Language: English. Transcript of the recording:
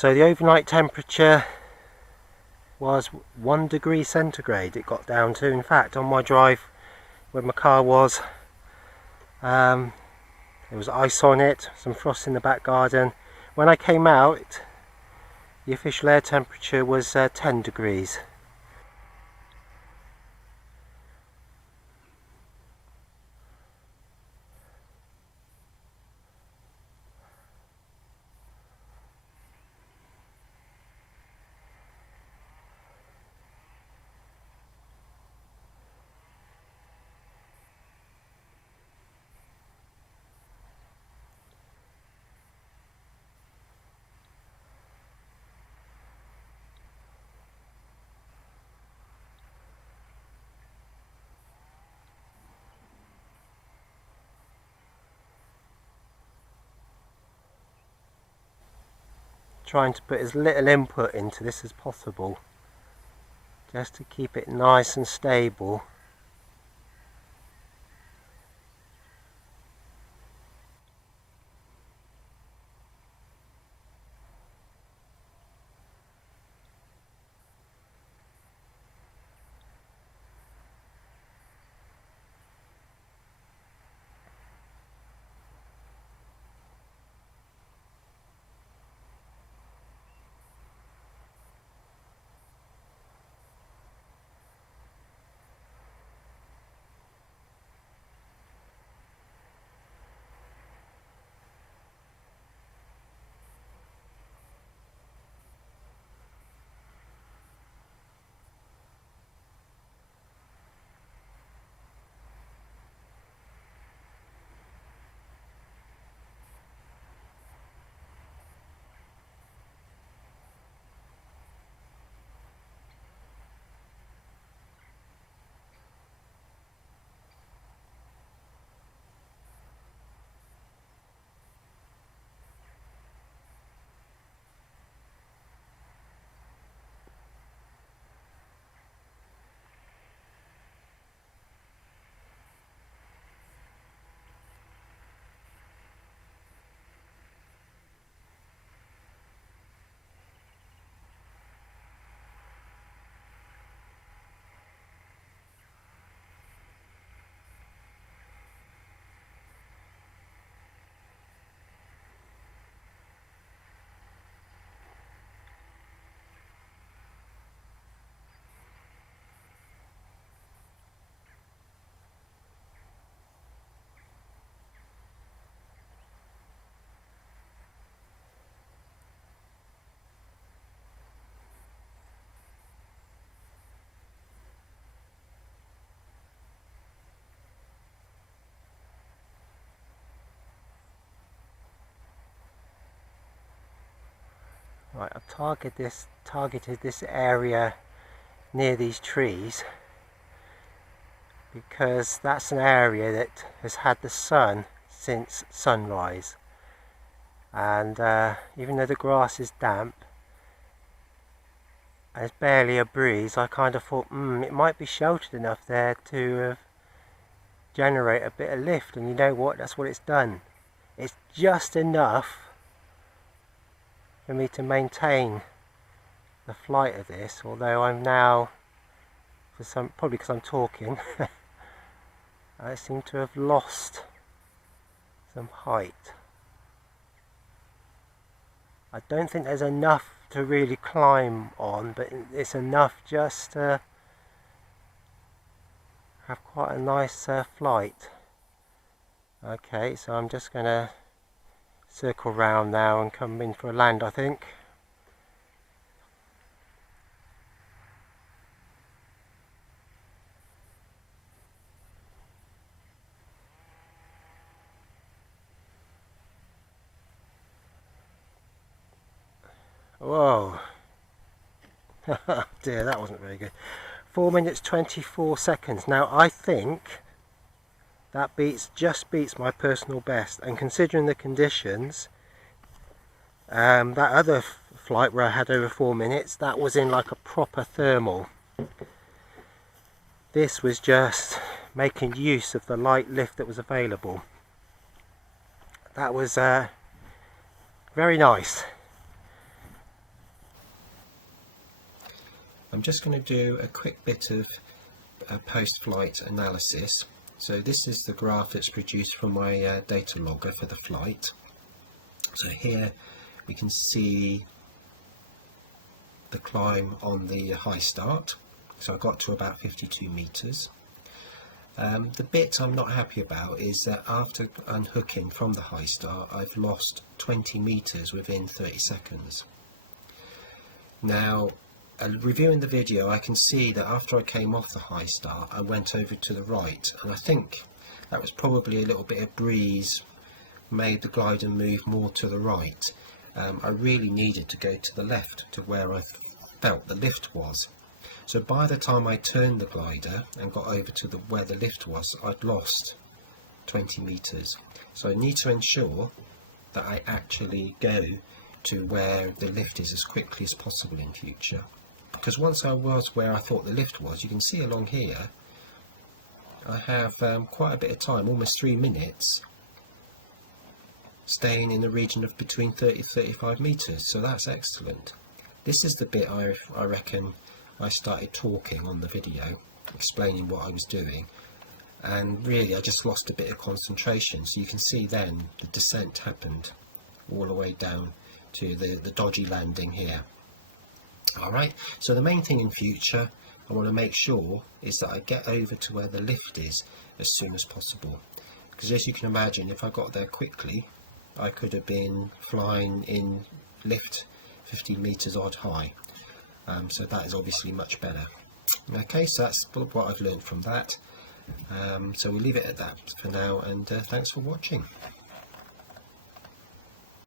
So the overnight temperature was 1 degree centigrade it got down to. In fact, on my drive where my car was, there was ice on it, some frost in the back garden. When I came out, the official air temperature was 10 degrees. Trying to put as little input into this as possible, just to keep it nice and stable. Right, I've targeted this area near these trees because that's an area that has had the sun since sunrise, and even though the grass is damp and there's barely a breeze, I kind of thought it might be sheltered enough there to generate a bit of lift, and you know what, that's what it's done. It's just enough for me to maintain the flight of this, although I'm now, probably because I'm talking, I seem to have lost some height. I don't think there's enough to really climb on, but it's enough just to have quite a nice flight. Okay, so I'm just going to circle round now and come in for a land, I think. Whoa. Dear, that wasn't very good. 4 minutes 24 seconds. Now I think that just beats my personal best, and considering the conditions, that other flight where I had over 4 minutes, that was in like a proper thermal. This was just making use of the light lift that was available. That was very nice. I'm just going to do a quick bit of post-flight analysis. So this is the graph that's produced from my data logger for the flight. So here we can see the climb on the high start. So I got to about 52 meters. The bit I'm not happy about is that after unhooking from the high start, I've lost 20 meters within 30 seconds. Now, reviewing the video, I can see that after I came off the high start, I went over to the right, and I think that was probably a little bit of breeze made the glider move more to the right. I really needed to go to the left to where I felt the lift was. So by the time I turned the glider and got over to where the lift was, I'd lost 20 meters. So I need to ensure that I actually go to where the lift is as quickly as possible in future. Because once I was where I thought the lift was, you can see along here, I have quite a bit of time, almost 3 minutes, staying in the region of between 30 to 35 meters. So that's excellent. This is the bit I reckon I started talking on the video, explaining what I was doing, and really I just lost a bit of concentration. So you can see then the descent happened all the way down to the dodgy landing here. Alright, so the main thing in future I want to make sure is that I get over to where the lift is as soon as possible, because as you can imagine, if I got there quickly I could have been flying in lift 15 meters odd high. So that is obviously much better. Okay, so that's what I've learned from that. So we'll leave it at that for now, and thanks for watching.